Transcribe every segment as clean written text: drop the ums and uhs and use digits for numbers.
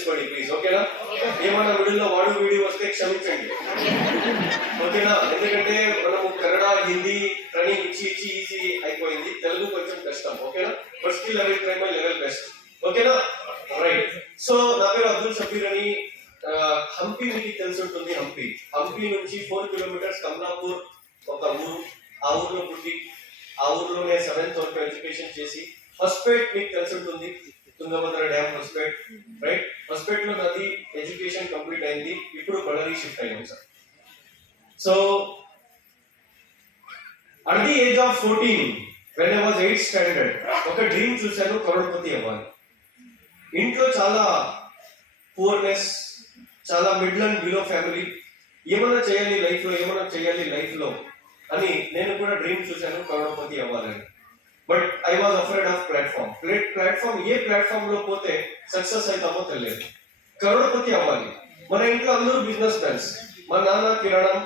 చేసుకోండి ప్లీజ్, ఓకేనా? ఏమన్నా మిడిల్లో వాడు వీడియో వస్తే క్షమించండి, ఓకేనా? ఎందుకంటే మనము కన్నడ హిందీ ట్రైనింగ్ ఇచ్చి ఈజీ అయిపోయింది, తెలుగు కొంచెం కష్టం, ఓకేనా? But still I will try my level best, ఓకేనా? రైట్. సో నా పేరు అబ్దుల్ షబీర్ అని. హంపి మీకు తెలిసి ఉంటుంది. హంపి నుంచి 4 కిలోమీటర్స్ కమలాపూర్ ఒక ఊరు. ఆ ఊర్లో పుట్టి ఆ ఊర్లోనే 7th వరకు ఎడ్యుకేషన్ చేసి హస్పేట్ మీకు తెలిసి ఉంటుంది, తుంగభద్ర డ్యామ్ హస్పేట్, రైట్? హస్పేట్ లో నాది ఎడ్యుకేషన్ కంప్లీట్ అయింది. ఇప్పుడు బళ్ళారి షిఫ్ట్ అయ్యాం sir. So at the age of 14 when I was 8th standard ఒక డ్రీమ్ చూశాను, కరోడ్పతి అవ్వాలి. ఇంట్లో చాలా పూర్నెస్, చాలా మిడిల్ అండ్ బిలో ఫ్యామిలీ. ఏమైనా చేయాలి లైఫ్ లో అని నేను కూడా డ్రీమ్ చూశాను, కరోడ్పతి అవ్వాలని. But I was afraid of platform. A platform లో పోతే సక్సెస్ అవుతామో తెలియదు. కరోడ్పతి అవ్వాలి. మన ఇంట్లో అందరూ బిజినెస్ మ్యాన్స్. మా నాన్న కిరాణం,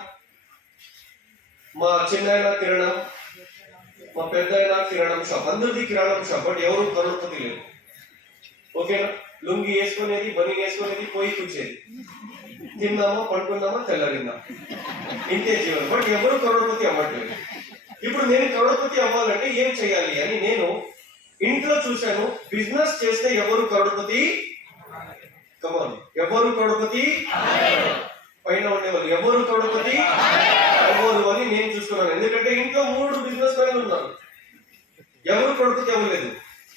మా చిన్నాయన కిరాణం, మా పెద్దాయన కిరాణం షాప్, అందరిది కిరాణం షాప్. బట్ ఎవరు కరోడ్పతి లేదు, ఓకేనా? లుంగి వేసుకునేది, బని వేసుకునేది, పోయి కూర్చేది, తిన్నామా పడుకున్నామా తెల్లరిందా, ఇంతే జీవనం. బట్ ఎవరు కరోడ్పతి అవ్వట్లేదు. ఇప్పుడు నేను కరోడ్పతి అవ్వాలంటే ఏం చేయాలి అని నేను ఇంట్లో చూశాను. బిజినెస్ చేస్తే ఎవరు కరోడ్పతి? కమాన్, ఎవరు కరోడ్పతి? పైన ఉండేవాళ్ళు ఎవరు కరోడ్పతి? ఎవరు అని నేను చూసుకున్నాను. ఎందుకంటే ఇంట్లో 3 బిజినెస్ మ్యాన్లు ఉన్నారు, ఎవరు కరోడ్పతి అవ్వలేదు.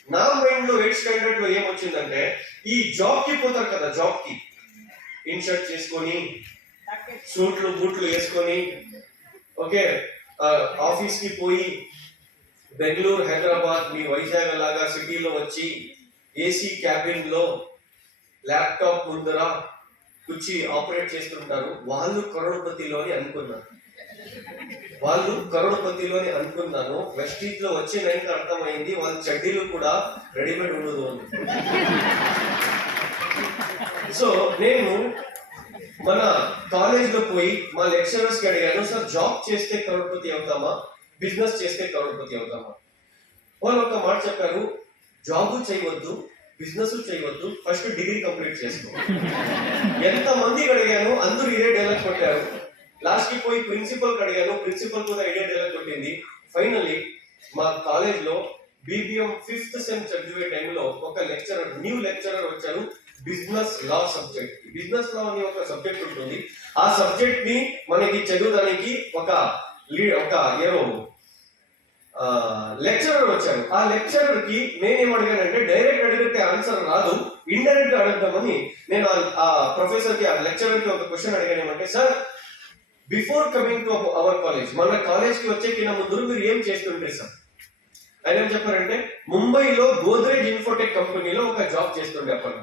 నా మైండ్ లో 8th స్టాండర్డ్ లో ఏమొచ్చిందంటే, ఈ జాబ్ కి పోతారు కదా, జాబ్ కి ఇన్షర్ట్ చేసుకొని, సూట్లు బూట్లు వేసుకొని, ఓకే, ఆఫీస్ కి పోయి బెంగళూరు, హైదరాబాద్, మీ వైజాగ్ లాగా సిటీలో వచ్చి ఏసీ క్యాబిన్ లో ల్యాప్టాప్ ముందర కూర్చి ఆపరేట్ చేస్తుంటారు. వాళ్ళు కరోడ్పతిలో అని అనుకున్నాను. వెస్టీజ్ లో వచ్చి నైన్కి అర్థమైంది వాళ్ళ చడ్డీలు కూడా రెడీమేడ్ ఉండదు అని. సో నేను మన కాలేజ్ లో పోయి మా లెక్చరర్స్ కి అడిగాను, సార్ జాబ్ చేస్తే కరోడ్పతి అవుతామా, బిజినెస్ చేస్తే కరోడ్పతి అవుతామా? వాళ్ళు ఒక మాట చెప్పారు, జాబ్ చేయవద్దు, బిజినెస్ చేయవద్దు, ఫస్ట్ డిగ్రీ కంప్లీట్ చేసుకో. ఎంత మందికి అడిగాను, అందరూ ఇదే డైలాగ్ కొట్టారు. లాస్ట్ కి పోయి ప్రిన్సిపల్ కి అడిగాను, ప్రిన్సిపల్ కూడా ఇదే డైలాగ్ కొట్టింది. ఫైనల్లీ మా కాలేజ్ లో BBM 5th సెమ్ చదివే టైంలో ఒక న్యూ లెక్చరర్ వచ్చారు. బిజినెస్ లా సబ్జెక్ట్, బిజినెస్ లా అని ఒక సబ్జెక్ట్ ఉంటుంది. ఆ సబ్జెక్ట్ ని మనకి చదవడానికి ఒక లెక్చరర్ వచ్చారు. ఆ లెక్చరర్ కి నేనేం అడిగానంటే, డైరెక్ట్ అడిగితే ఆన్సర్ రాదు, ఇండైరెక్ట్ గా అడుగుతామని నేను ఆ ప్రొఫెసర్ కి, ఆ లెక్చరర్ కి ఒక క్వశ్చన్ అడిగాను. ఏమంటే, sir before coming to our college, మన కాలేజ్ కి వచ్చే కింద ముందు మీరు ఏం చేస్తుంటే సార్? ఆయన ఏం చెప్పారంటే, ముంబైలో గోద్రేజ్ ఇన్ఫోటెక్ కంపెనీలో ఒక జాబ్ చేస్తుండే అప్పుడు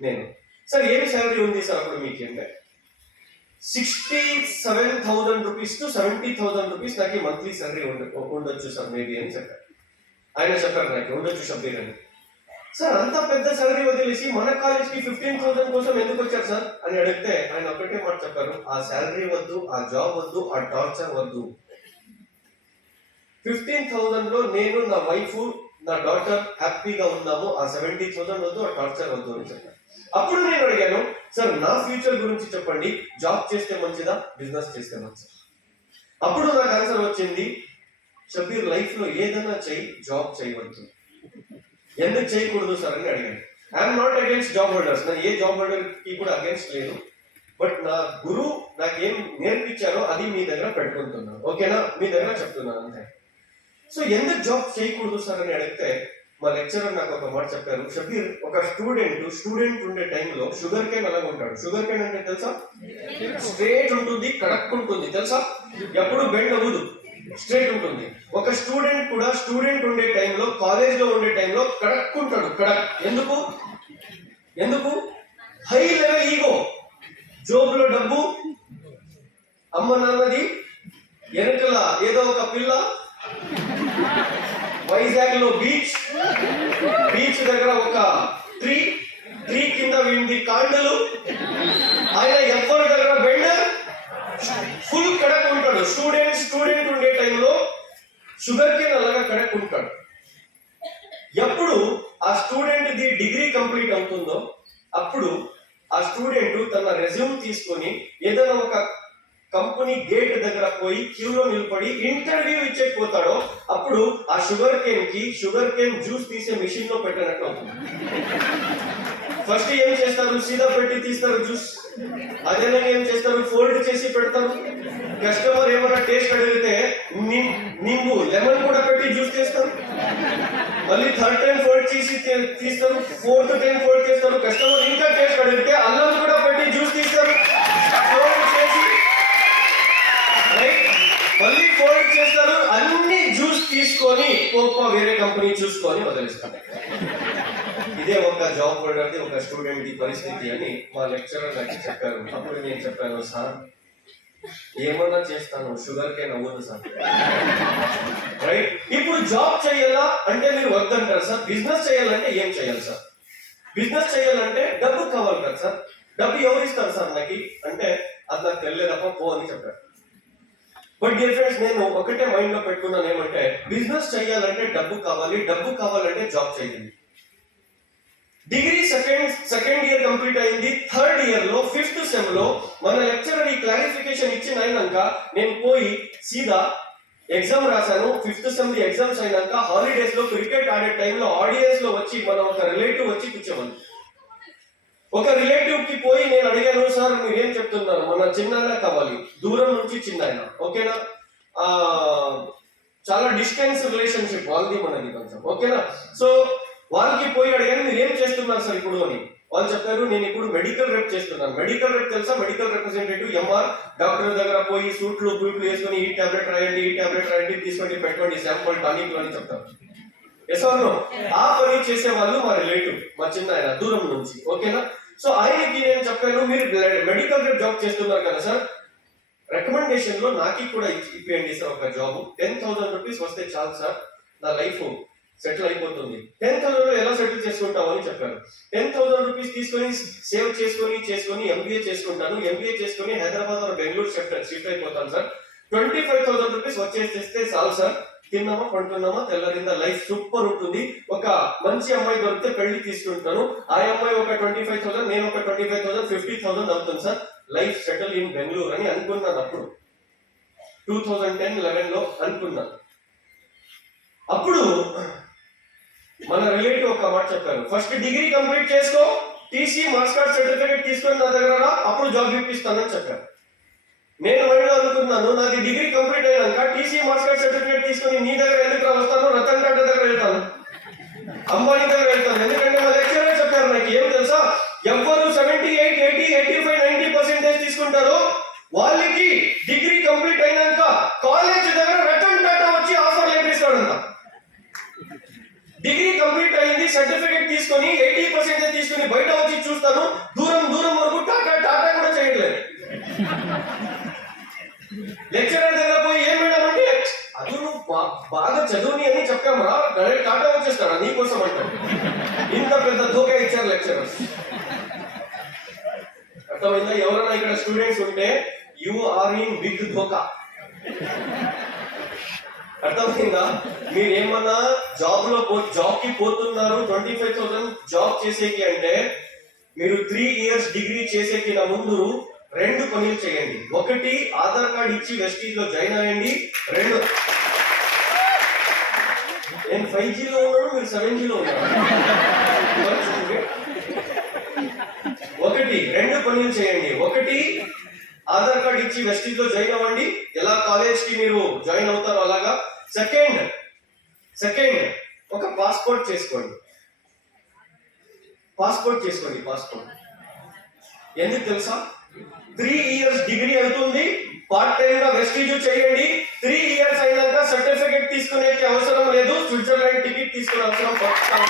నేను. సార్ ఏమి శాలరీ ఉంది సార్ అప్పుడు మీకు అంటే, 67,000 రూపీస్ టు 70,000 రూపీస్ నాకు మంత్లీ శాలరీ ఉండొచ్చు సార్ మేబీ అని చెప్పారు. ఆయన చెప్పారు నాకు ఉండొచ్చు షబీర్ అని. సార్ అంత పెద్ద శాలరీ వదిలేసి మన కాలేజ్ కి 15,000 కోసం ఎందుకు వచ్చారు సార్ అని అడిగితే ఆయన ఒకటే మాట చెప్పారు, ఆ శాలరీ వద్దు, ఆ జాబ్ వద్దు, ఆ టార్చర్ వద్దు. 15,000 లో నేను, నా వైఫ్, నా డాటర్ హ్యాపీగా ఉన్నాము, ఆ 70,000 వద్దు, ఆ టార్చర్ వద్దు అని చెప్పారు. అప్పుడు నేను అడిగాను, సార్ నా ఫ్యూచర్ గురించి చెప్పండి, జాబ్ చేస్తే మంచిదా, బిజినెస్ చేస్తే మంచిదా? అప్పుడు నాకు ఆన్సర్ వచ్చింది, షబీర్ లైఫ్ లో ఏదైనా చెయ్యి, జాబ్ చేయవద్దు. ఎందుకు చేయకూడదు సార్ అని అడిగాను. I'm not against job holders, నేను ఏ జాబ్ హోల్డర్ కి కూడా అగేన్స్ట్ లేదు. బట్ నా గురువు నాకేం నేర్పించారో అది మీ దగ్గర పెట్టుకుంటున్నాను, ఓకేనా? మీ దగ్గర చెప్తున్నాను అంతే. సో ఎందుకు జాబ్ చేయకూడదు సార్ అని అడిగితే మా లెక్చరర్ నాకు ఒక మాట చెప్పారు, షబీర్ ఒక స్టూడెంట్ ఉండే టైంలో షుగర్ కేన్ అలాగ ఉంటాడు. షుగర్ కేన్ అంటే తెలుసా? స్ట్రేట్ ఉంటుంది, కడక్ ఉంటుంది, తెలుసా? ఎప్పుడు బెండ్ అవ్వదు, స్ట్రేట్ ఉంటుంది. ఒక స్టూడెంట్ కూడా స్టూడెంట్ ఉండే టైంలో, కాలేజ్ లో ఉండే టైంలో కడక్ ఉంటాడు. ఎందుకు? హై లెవెల్ ఈగో, జోబులో డబ్బు, అమ్మ నాన్నది, వెనకల ఏదో ఒక పిల్ల, వైజాగ్ లో బీచ్ దగ్గర ఒక ట్రీ కింద వీంది కాండలు. ఆయన ఎవరి దగ్గర బెండర్, ఫుల్ కడక్ ఉంటాడు. స్టూడెంట్ ఉండే టైంలో షుగర్ కేన్ అలాగా కడక్ ఉంటాడు. ఎప్పుడు ఆ స్టూడెంట్ ది డిగ్రీ కంప్లీట్ అవుతుందో, అప్పుడు ఆ స్టూడెంట్ తన రెజ్యూమ్ తీసుకొని ఏదైనా ఒక కంపెనీ గేట్ దగ్గర పోయి క్యూలో నిలబడి ఇంటర్వ్యూ ఇచ్చేపోతాడో అప్పుడు ఆ షుగర్ కేన్ జ్యూస్ తీసే మిషన్ లో పెట్టినట్టు అవుతుంది. ఫస్ట్ ఏం చేస్తారు, సీదా పెట్టి తీస్తారు జ్యూస్. అదేనా ఏం చేస్తారు, ఫోల్డ్ చేసి పెడతారు. కస్టమర్ ఏమైనా టేస్ట్ అడిగితే నింబు లెమన్ కూడా పెట్టి జ్యూస్ చేస్తారు. మళ్ళీ థర్డ్ టైం ఫోల్డ్ చేసి తీస్తారు, ఫోర్త్ టైం ఫోల్డ్ చేస్తారు. కస్టమర్ ఇంకా టేస్ట్ అడిగితే అల్లం కూడా పెట్టి జ్యూస్ తీస్తారు. ఫోల్డ్ చేసి మళ్ళీ ఫోల్డ్ చేస్తారు. అన్ని జ్యూస్ తీసుకొని వేరే కంపెనీ చూసుకొని వదిలేస్తారు. ఇదే ఒక జాబ్ హోల్డర్ది ఒక స్టూడెంట్ ది పరిస్థితి అని మా లెక్చరర్ నాకు చెప్పారు. అప్పుడు నేను చెప్పాను, సార్ ఏమన్నా చేస్తాను, షుగర్ కేన్ అవ్వదు సార్. రైట్, ఇప్పుడు జాబ్ చేయాలా అంటే మీరు వద్దంటారు సార్. బిజినెస్ చేయాలంటే ఏం చేయాలి సార్? బిజినెస్ చేయాలంటే డబ్బు కావాలి కదా సార్. డబ్బు ఎవరు ఇస్తారు సార్ నాకు అంటే అది నాకు తెలియదప్ప పో అని చెప్పారు. బట్ డియర్ ఫ్రెండ్స్, నేను ఒకటే మైండ్ లో పెట్టుకున్నాను, ఏమంటే బిజినెస్ చేయాలంటే డబ్బు కావాలి, డబ్బు కావాలంటే జాబ్ చేయాలి. డిగ్రీ సెకండ్ ఇయర్ కంప్లీట్ అయింది. థర్డ్ ఇయర్ లో 5th సెమ్ లో మన లెక్చరర్ ఈ క్లారిఫికేషన్ ఇచ్చిన అయినాక నేను పోయి సీదా ఎగ్జామ్ రాశాను. 5th సెమ్ ఎగ్జామ్స్ అయినాక హాలిడేస్ లో క్రికెట్ ఆడే టైంలో ఆడియన్స్ లో వచ్చి మన ఒక రిలేటివ్ వచ్చి కూర్చోమని. ఒక రిలేటివ్ కి పోయి నేను అడిగాను, సార్ మీరు ఏం చెప్తున్నారు, మన చిన్న కావాలి, దూరం నుంచి చిన్న ఆయన, ఓకేనా, చాలా డిస్టెన్స్ రిలేషన్షిప్ వాళ్ళది మనది కొంచెం, ఓకేనా. సో వాళ్ళకి పోయి అడిగాను, మీరు ఏం చేస్తున్నారు సార్ ఇప్పుడు అని. వాళ్ళు చెప్పారు, నేను ఇప్పుడు మెడికల్ రెప్ చేస్తున్నాను. మెడికల్ రెప్ తెలుసా? Medical representative, MR. డాక్టర్ దగ్గర పోయి సూట్లు బూట్లు వేసుకొని ఈ టాబ్లెట్ రాయండి తీసుకోండి, పెట్టుకోండి, శాంపుల్ టానిక్లు అని చెప్తారు. Yes or no? ఆ పని చేసే వాళ్ళు మా రిలేటివ్, మా చిన్న ఆయన, దూరం నుంచి, ఓకేనా. సో ఆయనకి నేను చెప్పాను, మీరు మెడికల్ రెప్ జాబ్ చేస్తున్నారు కదా సార్, రికమెండేషన్ లో నాకు కూడా ఇప్పియండి సార్ ఒక జాబ్. 10,000 రూపీస్ వస్తే చాలు సార్, నా లైఫ్ సెటిల్ అయిపోతుంది. 10,000 లో ఎలా సెటిల్ చేసుకుంటావు అని చెప్పారు. 10,000 రూపీస్ తీసుకొని సేవ్ చేసుకొని ఎంబీఏ చేసుకుంటాను. ఎంబీఏ చేసుకొని హైదరాబాద్ బెంగళూరు షిఫ్ట్ అయిపోతాను సార్. 25,000 రూపీస్ వచ్చేస్తే చాలు సార్, తిన్నామా పడుకున్నామా తెల్లరిందా, లైఫ్ సూపర్ ఉంటుంది. ఒక మంచి అమ్మాయి దొరికితే పెళ్లి తీసుకుంటాను. ఆ అమ్మాయి ఒక 25,000, నేను ఒక 25,000, 50,000 అవుతుంది sir, life settle in Bengaluru అని అనుకున్నాను. అప్పుడు 2010-11 లో అనుకున్నాను. అప్పుడు మన రిలేటివ్ ఒక మాట చెప్పారు, ఫస్ట్ డిగ్రీ కంప్లీట్ చేసుకో, టీసీ మార్క్స్ కార్డ్ సర్టిఫికేట్ తీసుకొని నా దగ్గర రా, అప్పుడు జాబ్ ఇప్పిస్తానని చెప్పారు. నేను మైండ్లో అనుకున్నాను, నాది డిగ్రీ కంప్లీట్ అయినాక టీసీ మార్క్స్ కార్డ్ సర్టిఫికేట్ తీసుకొని నీ దగ్గర ఎందుకు వస్తాను, రతన్ టాటా దగ్గర వెళ్తాను, అంబానీ దగ్గర వెళ్తాను. ఎందుకంటే మా లెక్చరర్ చెప్పారు నాకు, ఏం తెలుసా, ఎవరు 78, 80, 85, 90% తీసుకుంటారో వాళ్ళకి డిగ్రీ కంప్లీట్ అయినాక కాలేజ్ దగ్గర రతన్ టాటా వచ్చి ఆఫర్ లెటర్ ఇస్తాడంట. డిగ్రీ కంప్లీట్ అయింది, సర్టిఫికేట్ తీసుకొని 80% తీసుకొని బయట వచ్చి చూస్తాను, దూరం వరకు టాటా కూడా చేయట్లేదు. లెక్చరర్ దగ్గర పోయి ఏం మేడమంటే, అది నువ్వు బాగా చదువుని అని చెప్పామరా, డైరెక్ట్ టాటా వచ్చేస్తాడా నీకోసం అంటాం. ఇంత పెద్ద ధోకా ఇచ్చారు లెక్చరర్స్. అర్థమైందా? ఎవరైనా ఇక్కడ స్టూడెంట్స్ ఉంటే యు ఆర్ ఇన్ బిగ్ ధోకా. అర్థమైందా? మీరు ఏమన్నా జాబ్ కి పోతున్నారు, 25,000 జాబ్ చేసేకి అంటే మీరు 3 years డిగ్రీ చేసేకి నా ముందు 2 పనులు చేయండి. ఒకటి, ఆధార్ కార్డ్ ఇచ్చి వెస్టీజ్ లో జాయిన్ అయ్యండి. 2, నేను 5Gలో ఉన్నాను, మీరు 7Gలో ఉన్నారు. 2 పనులు చేయండి. ఒకటి, ఆధార్ కార్డ్ ఇచ్చి వెస్టీజ్ లో జాయిన్ అవ్వండి, ఎలా కాలేజ్ కి మీరు జాయిన్ అవుతారో అలాగా. సెకండ్ ఒక పాస్పోర్ట్ చేసుకోండి. పాస్పోర్ట్ ఎందుకు తెలుసా? 3 years డిగ్రీ అవుతుంది, పార్ట్ టైం గా వెస్టీజ్ చేయండి. 3 years అయినాక సర్టిఫికేట్ తీసుకునే అవసరం లేదు, స్విట్జర్లాండ్ టికెట్ తీసుకునే అవసరం పడుతుంది.